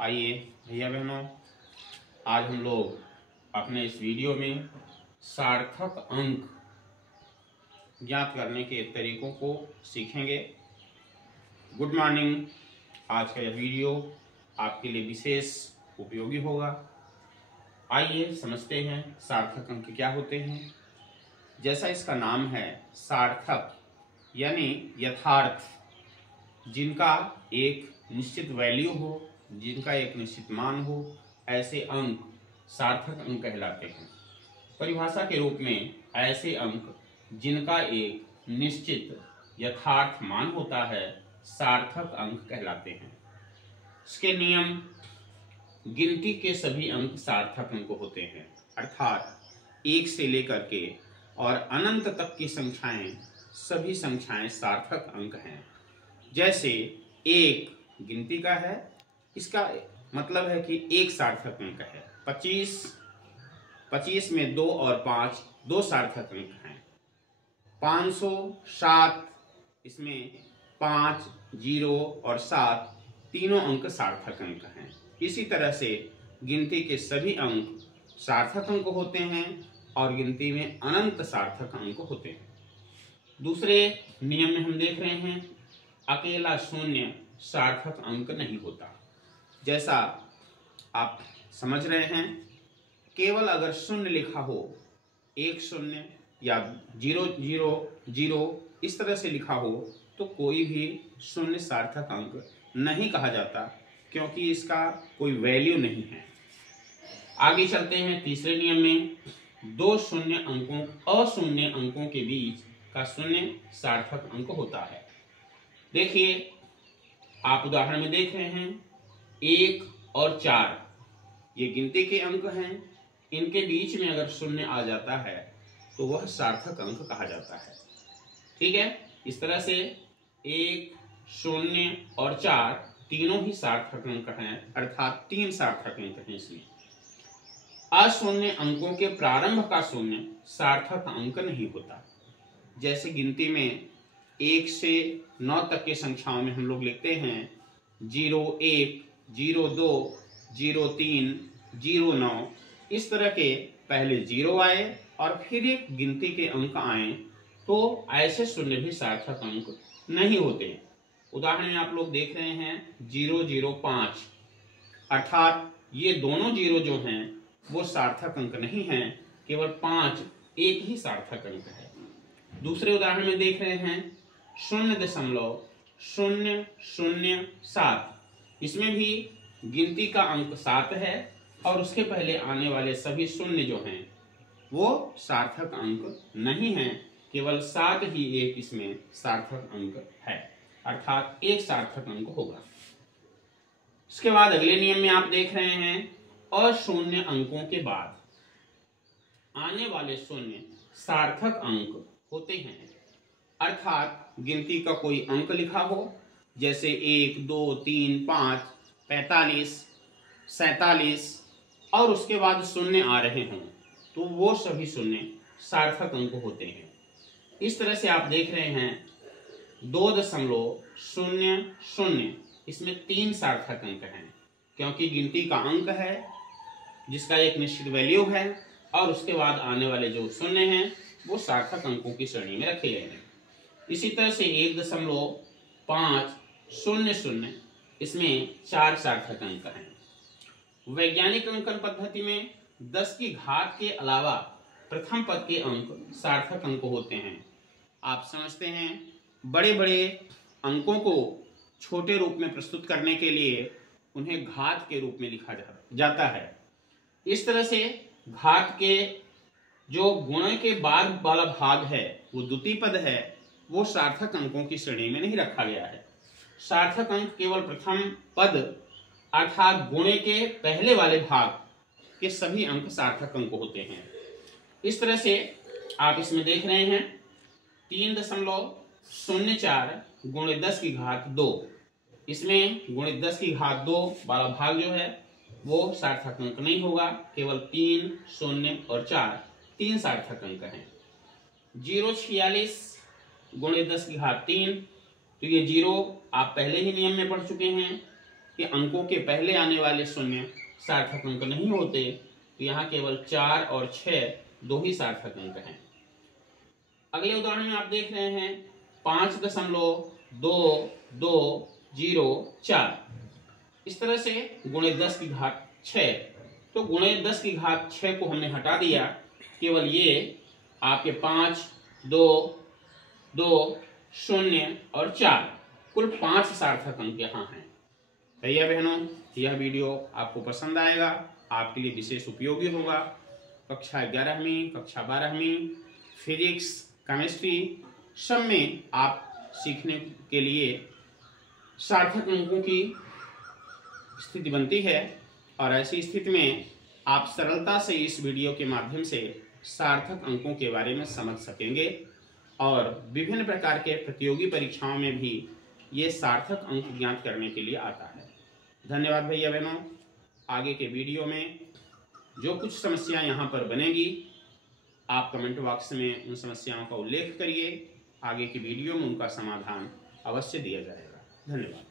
आइए भैया बहनों, आज हम लोग अपने इस वीडियो में सार्थक अंक ज्ञात करने के तरीकों को सीखेंगे। Good morning. आज का यह वीडियो आपके लिए विशेष उपयोगी होगा। आइए समझते हैं सार्थक अंक क्या होते हैं। जैसा इसका नाम है सार्थक यानी यथार्थ, जिनका एक निश्चित वैल्यू हो, जिनका एक निश्चित मान हो, ऐसे अंक सार्थक अंक कहलाते हैं। परिभाषा के रूप में ऐसे अंक जिनका एक निश्चित यथार्थ मान होता है सार्थक अंक कहलाते हैं। इसके नियम: गिनती के सभी अंक सार्थक अंक होते हैं, अर्थात 1 से लेकर के और अनंत तक की संख्याएं, सभी संख्याएं सार्थक अंक हैं। जैसे 1 गिनती का है, इसका मतलब है कि 1 सार्थक अंक है। 25 में 2 और 5 2 सार्थक अंक हैं। 507 इसमें 5, 0 और 7 तीनों अंक सार्थक अंक हैं। इसी तरह से गिनती के सभी अंक सार्थक अंक होते हैं और गिनती में अनंत सार्थक अंक होते हैं। दूसरे नियम में हम देख रहे हैं अकेला शून्य सार्थक अंक नहीं होता। जैसा आप समझ रहे हैं, केवल अगर शून्य लिखा हो, 1 शून्य या 0 0 0 इस तरह से लिखा हो तो कोई भी शून्य सार्थक अंक नहीं कहा जाता, क्योंकि इसका कोई वैल्यू नहीं है। आगे चलते हैं तीसरे नियम में। 2 शून्य अंकों अशून्य अंकों के बीच का शून्य सार्थक अंक होता है। देखिए, आप उदाहरण में देख रहे हैं 1 और 4 ये गिनती के अंक हैं। इनके बीच में अगर शून्य आ जाता है तो वह सार्थक अंक कहा जाता है। ठीक है, इस तरह से 1, 0 और 4 तीनों ही सार्थक अंक हैं, अर्थात 3 सार्थक अंक हैं। इसमें अशून्य अंकों के प्रारंभ का शून्य सार्थक अंक नहीं होता। जैसे गिनती में 1 से 9 तक की संख्याओं में हम लोग लिखते हैं 01, 02, 03, 09। इस तरह के पहले 0 आए और फिर एक गिनती के अंक आए तो ऐसे शून्य भी सार्थक अंक नहीं होते। उदाहरण में आप लोग देख रहे हैं 005, अर्थात ये दोनों 0 जो हैं वो सार्थक अंक नहीं हैं, केवल 5 एक ही सार्थक अंक है। दूसरे उदाहरण में देख रहे हैं 0.007, इसमें भी गिनती का अंक 7 है और उसके पहले आने वाले सभी शून्य जो हैं वो सार्थक अंक नहीं हैं, केवल 7 ही एक इसमें सार्थक अंक है, अर्थात 1 सार्थक अंक होगा। इसके बाद अगले नियम में आप देख रहे हैं अशून्य अंकों के बाद आने वाले शून्य सार्थक अंक होते हैं। अर्थात गिनती का कोई अंक लिखा हो, जैसे 1, 2, 3, 5, 45, 47 और उसके बाद शून्य आ रहे हों तो वो सभी शून्य सार्थक अंक होते हैं। इस तरह से आप देख रहे हैं 2.00, इसमें 3 सार्थक अंक हैं, क्योंकि गिनती का अंक है जिसका एक निश्चित वैल्यू है और उसके बाद आने वाले जो शून्य हैं वो सार्थक अंकों की श्रेणी में रखे गए हैं। इसी तरह से 1.500, इसमें 4 सार्थक अंक हैं। वैज्ञानिक अंकन पद्धति में 10 की घात के अलावा प्रथम पद के अंक सार्थक अंक होते हैं। आप समझते हैं, बड़े बड़े अंकों को छोटे रूप में प्रस्तुत करने के लिए उन्हें घात के रूप में लिखा जाता है। इस तरह से घात के जो गुणन के बाद वाला भाग है वो द्वितीय पद है, वो सार्थक अंकों की श्रेणी में नहीं रखा गया है। सार्थक अंक केवल प्रथम पद अर्थात गुणे के पहले वाले भाग के सभी अंक सार्थक अंक होते हैं। इस तरह से आप इसमें देख रहे हैं 3.04 गुणे 10 की घात 2, इसमें गुणे 10 की घात 2 वाला भाग जो है वो सार्थक अंक नहीं होगा, केवल 3, 0 और 4 3 सार्थक अंक हैं। 0.46 गुणे 10 की घात 3, तो ये 0 आप पहले ही नियम में पढ़ चुके हैं कि अंकों के पहले आने वाले शून्य सार्थक अंक नहीं होते, तो यहाँ केवल 4 और 6 दो ही सार्थक अंक हैं। अगले उदाहरण में आप देख रहे हैं 5.2204। इस तरह से गुणे 10 की घात 6, तो गुणे 10 की घात 6 को हमने हटा दिया, केवल ये आपके 5, 2, 2, 0 और 4 कुल 5 सार्थक अंक यहाँ हैं। भैया बहनों, यह वीडियो आपको पसंद आएगा, आपके लिए विशेष उपयोगी होगा। कक्षा 11वीं, कक्षा 12वीं, फिजिक्स, केमिस्ट्री सब में आप सीखने के लिए सार्थक अंकों की स्थिति बनती है, और ऐसी स्थिति में आप सरलता से इस वीडियो के माध्यम से सार्थक अंकों के बारे में समझ सकेंगे, और विभिन्न प्रकार के प्रतियोगी परीक्षाओं में भी ये सार्थक अंक ज्ञात करने के लिए आता है। धन्यवाद भैया बहनों। आगे के वीडियो में जो कुछ समस्या यहाँ पर बनेगी, आप कमेंट बॉक्स में उन समस्याओं का उल्लेख करिए। आगे की वीडियो में उनका समाधान अवश्य दिया जाएगा। धन्यवाद।